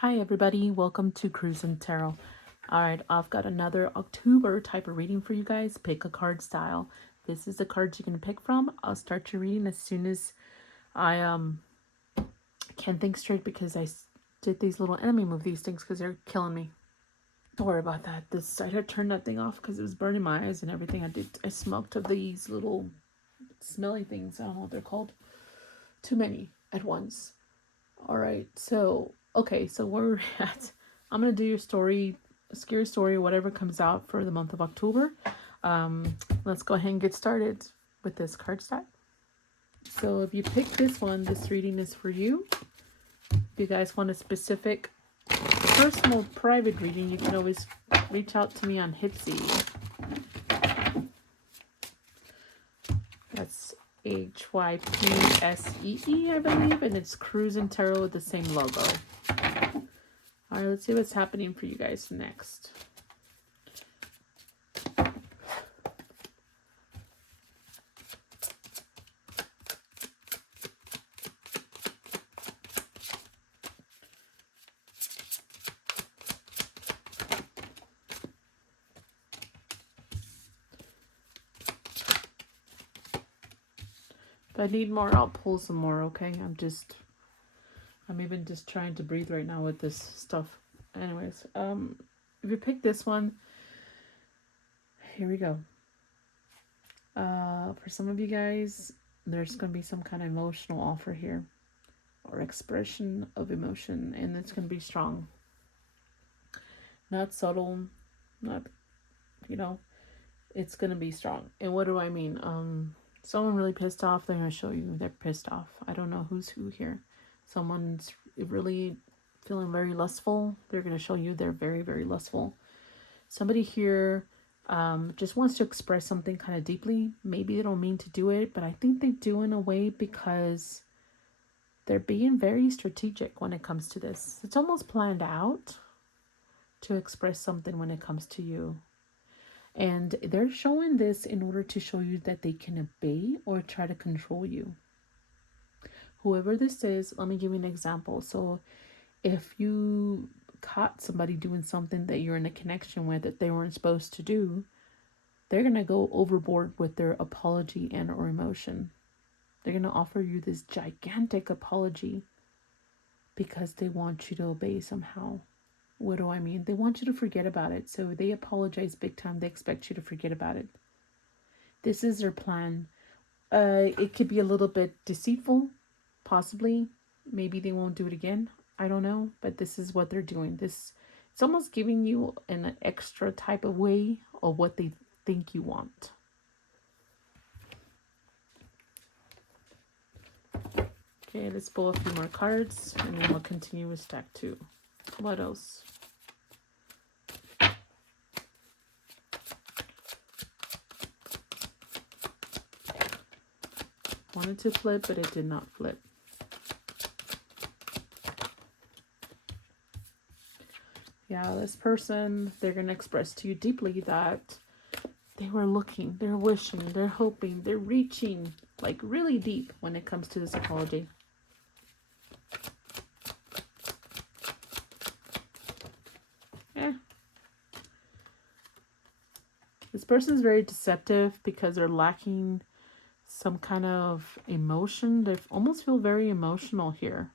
Hi everybody, welcome to Cruise and Tarot. Alright, I've got another October type of reading for you guys. Pick a card style. This is the cards you can pick from. I'll start your reading as soon as I can't think straight because did these little enemy move these things because they're killing me. Don't worry about that. I had to turn that thing off because it was burning my eyes and everything. I smoked of these little smelly things. I don't know what they're called. Too many at once. Alright, so so where we're at, I'm gonna do your story, scary story, whatever comes out for the month of October. Let's go ahead and get started with this card stack. So if you pick this one, this reading is for you. If you guys want a specific personal private reading, you can always reach out to me on Hipsy. That's HYPSEE, I believe, and it's Cruise and Tarot with the same logo. All right, let's see what's happening for you guys next. If I need more, I'll pull some more, okay? I'm even just trying to breathe right now with this stuff. Anyways, if you pick this one, here we go. For some of you guys, there's going to be some kind of emotional offer here or expression of emotion, and it's going to be strong. Not subtle, not, it's going to be strong. And what do I mean? Someone really pissed off, they're going to show you they're pissed off. I don't know who's who here. Someone's really feeling very lustful. They're going to show you they're very, very lustful. Somebody here just wants to express something kind of deeply. Maybe they don't mean to do it, but I think they do in a way because they're being very strategic when it comes to this. It's almost planned out to express something when it comes to you. And they're showing this in order to show you that they can obey or try to control you. Whoever this is, let me give you an example. So if you caught somebody doing something that you're in a connection with that they weren't supposed to do, they're going to go overboard with their apology and or emotion. They're going to offer you this gigantic apology because they want you to obey somehow. What do I mean? They want you to forget about it. So they apologize big time. They expect you to forget about it. This is their plan. It could be a little bit deceitful, possibly. Maybe they won't do it again. I don't know. But this is what they're doing. It's almost giving you an extra type of way of what they think you want. Okay, let's pull a few more cards and then we'll continue with stack 2. What else? Wanted to flip, but it did not flip. Yeah, this person, they're going to express to you deeply that they were looking, they're wishing, they're hoping, they're reaching like really deep when it comes to this apology. This person is very deceptive because they're lacking some kind of emotion. They almost feel very emotional here.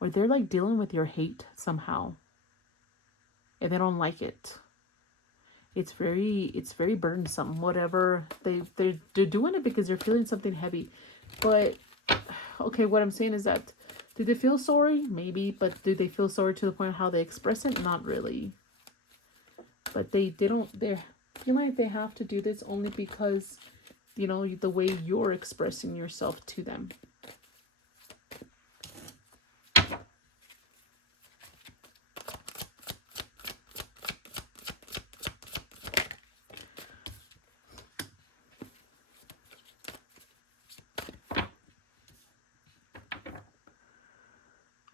Or they're like dealing with your hate somehow. And they don't like it. It's very burdensome. Whatever. They're doing it because they're feeling something heavy. But, okay, what I'm saying is that, do they feel sorry? Maybe. But do they feel sorry to the point of how they express it? Not really. But they feel like they have to do this only because, the way you're expressing yourself to them.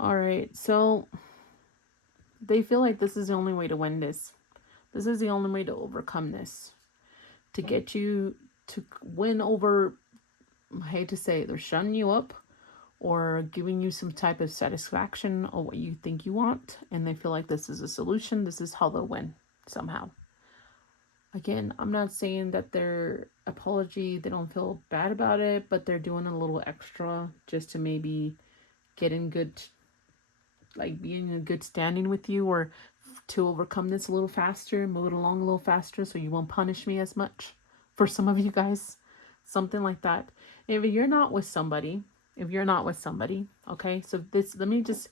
All right, so they feel like this is the only way to win this. This is the only way to overcome this. To get you to win over, I hate to say it, they're shutting you up, or giving you some type of satisfaction of what you think you want, and they feel like this is a solution. This is how they'll win somehow. Again, I'm not saying that their apology, they don't feel bad about it, but they're doing a little extra just to maybe get in good, like be in a good standing with you, or to overcome this a little faster, move it along a little faster so you won't punish me as much. For some of you guys, something like that. If you're not with somebody, okay, so this, let me just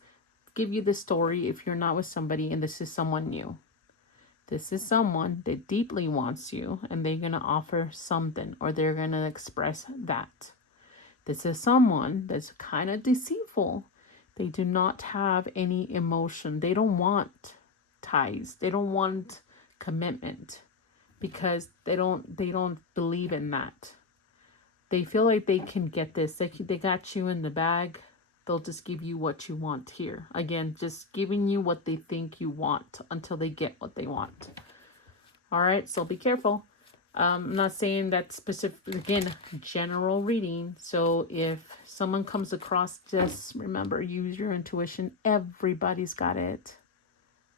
give you the story. If you're not with somebody and this is someone new, this is someone that deeply wants you and they're going to offer something, or they're going to express that. This is someone that's kind of deceitful. They do not have any emotion. They don't want ties. They don't want commitment because they don't believe in that. They feel like they can get this. They got you in the bag. They'll just give you what you want here. Again, just giving you what they think you want until they get what they want. All right, so be careful. I'm not saying that specific, again, general reading. So if someone comes across, just remember, use your intuition. Everybody's got it.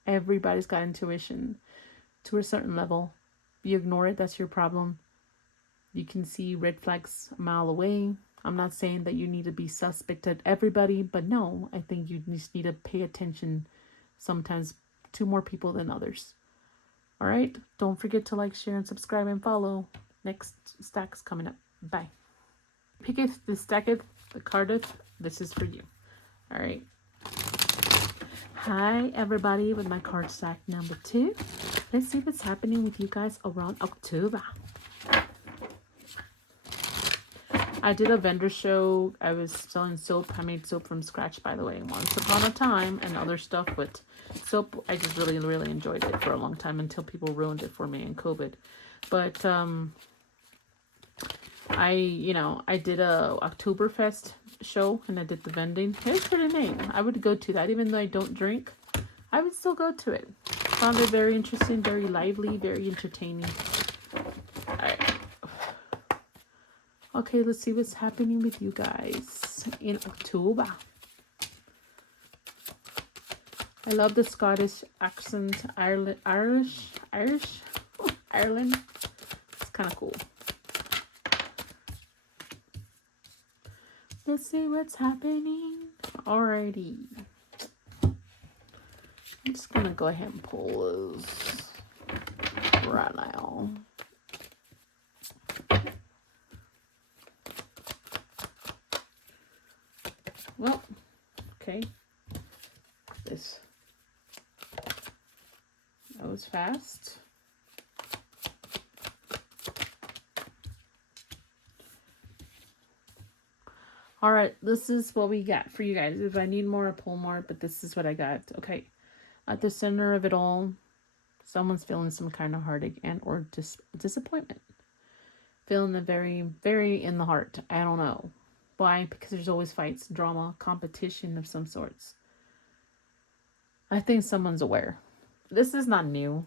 Everybody's got intuition to a certain level. If you ignore it, that's your problem. You can see red flags a mile away. I'm not saying that you need to be suspect at everybody, but no, I think you just need to pay attention sometimes to more people than others. All right, don't forget to like, share, and subscribe and follow. Next stack's coming up. Bye. Picketh the stacketh, the cardeth. This is for you. All right. Hi, everybody, with my card stack number 2. Let's see what's happening with you guys around October. I did a vendor show. I was selling soap. I made soap from scratch, by the way, once upon a time, and other stuff. But soap, I just really, really enjoyed it for a long time until people ruined it for me in COVID. But I did a Oktoberfest show, and I did the vending. It's pretty neat. I would go to that, even though I don't drink. I would still go to it. Found it very interesting, very lively, very entertaining. All right. Okay, let's see what's happening with you guys in October. I love the Scottish accent. Irish. Ireland. It's kind of cool. Let's see what's happening. Alrighty. I'm just gonna go ahead and pull those right now. Well, okay. That was fast. All right, this is what we got for you guys. If I need more, I'll pull more, but this is what I got. Okay, at the center of it all, someone's feeling some kind of heartache and or disappointment. Feeling it very, very in the heart. I don't know. Why? Because there's always fights, drama, competition of some sorts. I think someone's aware. This is not new.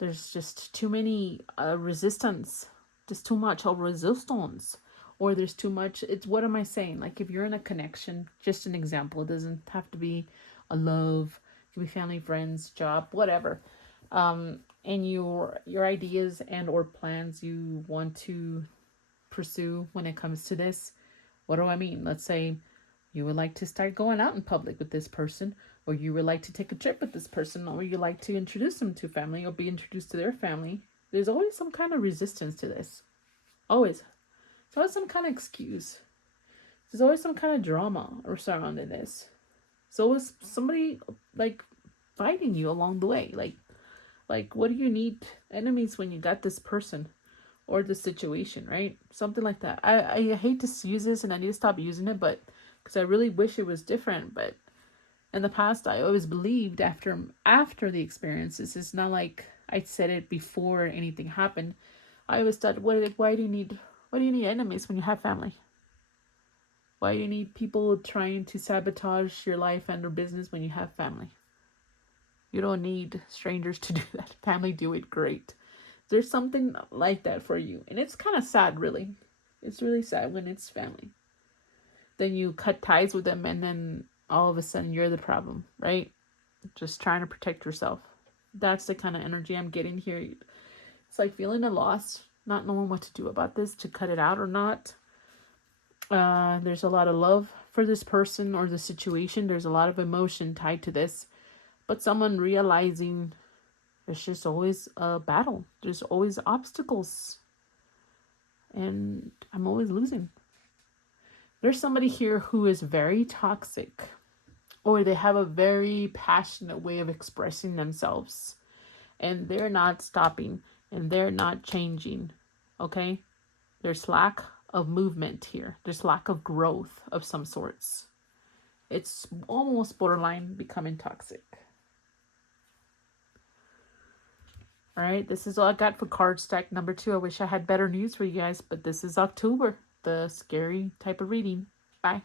There's just too many resistance. Just too much of resistance. Or there's too much. It's, what am I saying? Like if you're in a connection, just an example. It doesn't have to be a love. It could be family, friends, job, whatever. And your ideas and or plans you want to pursue when it comes to this. What do I mean? Let's say you would like to start going out in public with this person, or you would like to take a trip with this person, or you like to introduce them to family or be introduced to their family. There's always some kind of resistance to this. Always. There's always some kind of excuse. There's always some kind of drama surrounding this. There's always somebody like fighting you along the way. Like what do you need enemies when you got this person? Or the situation, right? Something like that. I hate to use this and I need to stop using it, but because I really wish it was different. But in the past, I always believed after the experiences, it's not like I said it before anything happened. I always thought, why do you need enemies when you have family? Why do you need people trying to sabotage your life and your business when you have family? You don't need strangers to do that. Family do it great. There's something like that for you. And it's kind of sad, really. It's really sad when it's family. then you cut ties with them, and then all of a sudden you're the problem, right? Just trying to protect yourself. That's the kind of energy I'm getting here. It's like feeling a loss, not knowing what to do about this, to cut it out or not. There's a lot of love for this person or the situation. There's a lot of emotion tied to this. But someone realizing there's just always a battle. There's always obstacles. And I'm always losing. There's somebody here who is very toxic, or they have a very passionate way of expressing themselves, and they're not stopping, and they're not changing. Okay? There's lack of movement here. There's lack of growth of some sorts. It's almost borderline becoming toxic. All right, this is all I got for card stack number 2. I wish I had better news for you guys, but this is October, the scary type of reading. Bye.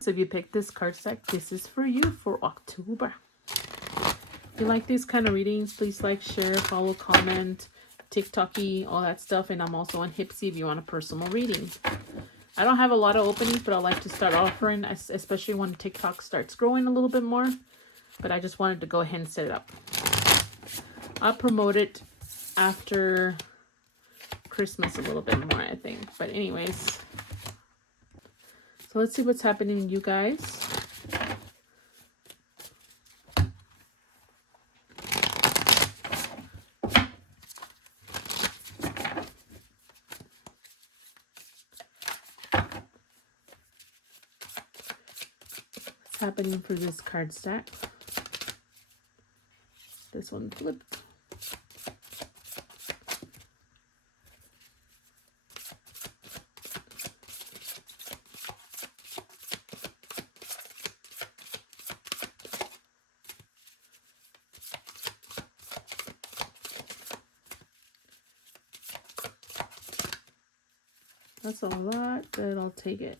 So if you picked this card stack, this is for you for October. If you like these kind of readings, please like, share, follow, comment, TikTok-y, all that stuff. And I'm also on Hipsy if you want a personal reading. I don't have a lot of openings, but I like to start offering, especially when TikTok starts growing a little bit more. But I just wanted to go ahead and set it up. I'll promote it after Christmas a little bit more, I think. But anyways, so let's see what's happening, you guys. What's happening for this card stack? This one flipped. That's a lot, but I'll take it.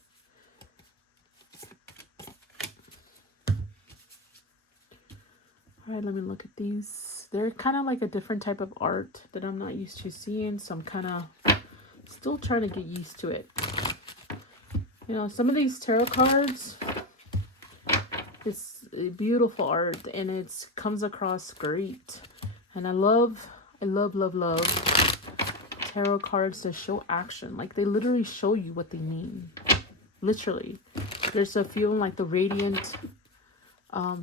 All right, let me look at these. They're kind of like a different type of art that I'm not used to seeing, so I'm kind of still trying to get used to it. You know, some of these tarot cards, it's beautiful art, and it comes across great. And I love tarot cards that show action. Like, they literally show you what they mean. Literally. There's a few like the Radiant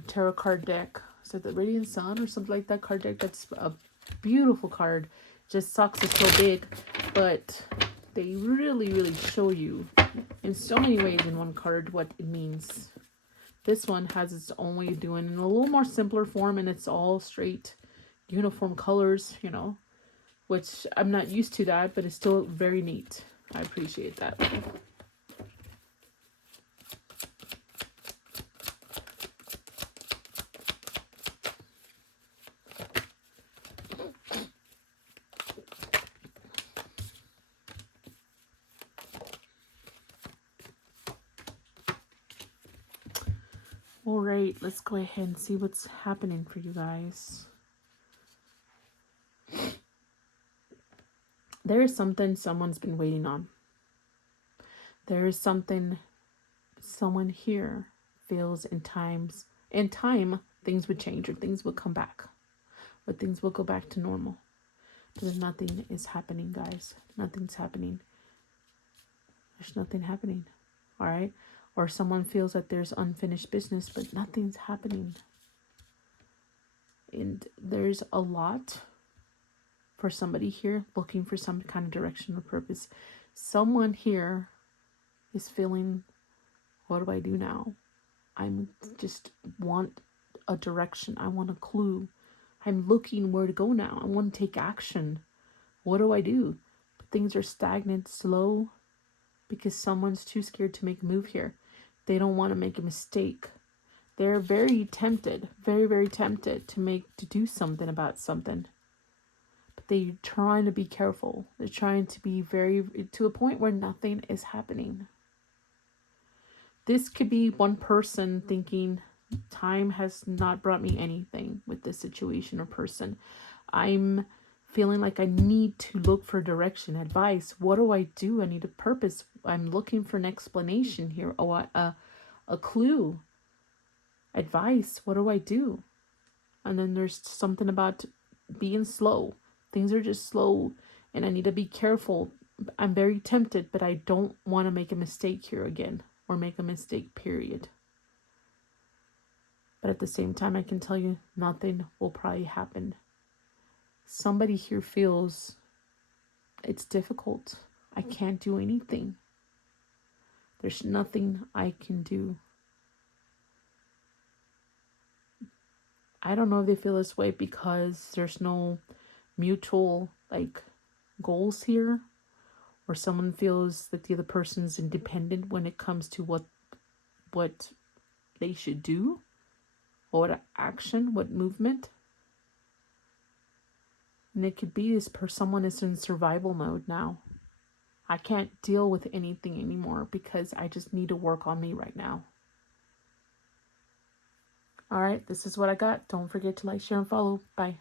tarot card deck. Is it the Radiant Sun or something like that card deck? That's a beautiful card. Just sucks it's so big. But they really show you in so many ways in one card what it means. This one has its own way of doing it in a little more simpler form, and it's all straight uniform colors, you know. Which I'm not used to that, but it's still very neat. I appreciate that. All right, let's go ahead and see what's happening for you guys. There is something someone's been waiting on. There is something someone here feels in time things would change, or things would come back, or things will go back to normal. But nothing is happening, guys. Nothing's happening. There's nothing happening. All right? Or someone feels that there's unfinished business, but nothing's happening. And there's a lot for somebody here looking for some kind of direction or purpose. Someone here is feeling, what do I do now? I'm just want a direction. I want a clue. I'm looking where to go now. I want to take action. What do I do? But things are stagnant, slow, because someone's too scared to make a move here. They don't want to make a mistake. They're very tempted, very tempted to do something about something. They're trying to be careful. They're trying to be to a point where nothing is happening. This could be one person thinking, time has not brought me anything with this situation or person. I'm feeling like I need to look for direction, advice. What do I do? I need a purpose. I'm looking for an explanation here. Oh, a clue, advice. What do I do? And then there's something about being slow. Things are just slow and I need to be careful. I'm very tempted, but I don't want to make a mistake here again, or make a mistake, period. But at the same time, I can tell you nothing will probably happen. Somebody here feels it's difficult. I can't do anything. There's nothing I can do. I don't know if they feel this way because there's no mutual goals here, or someone feels that the other person's independent when it comes to what they should do, or what action, what movement. And it could be someone is in survival mode now. I can't deal with anything anymore because I just need to work on me right now. All right, this is what I got. Don't forget to like, share, and follow. Bye.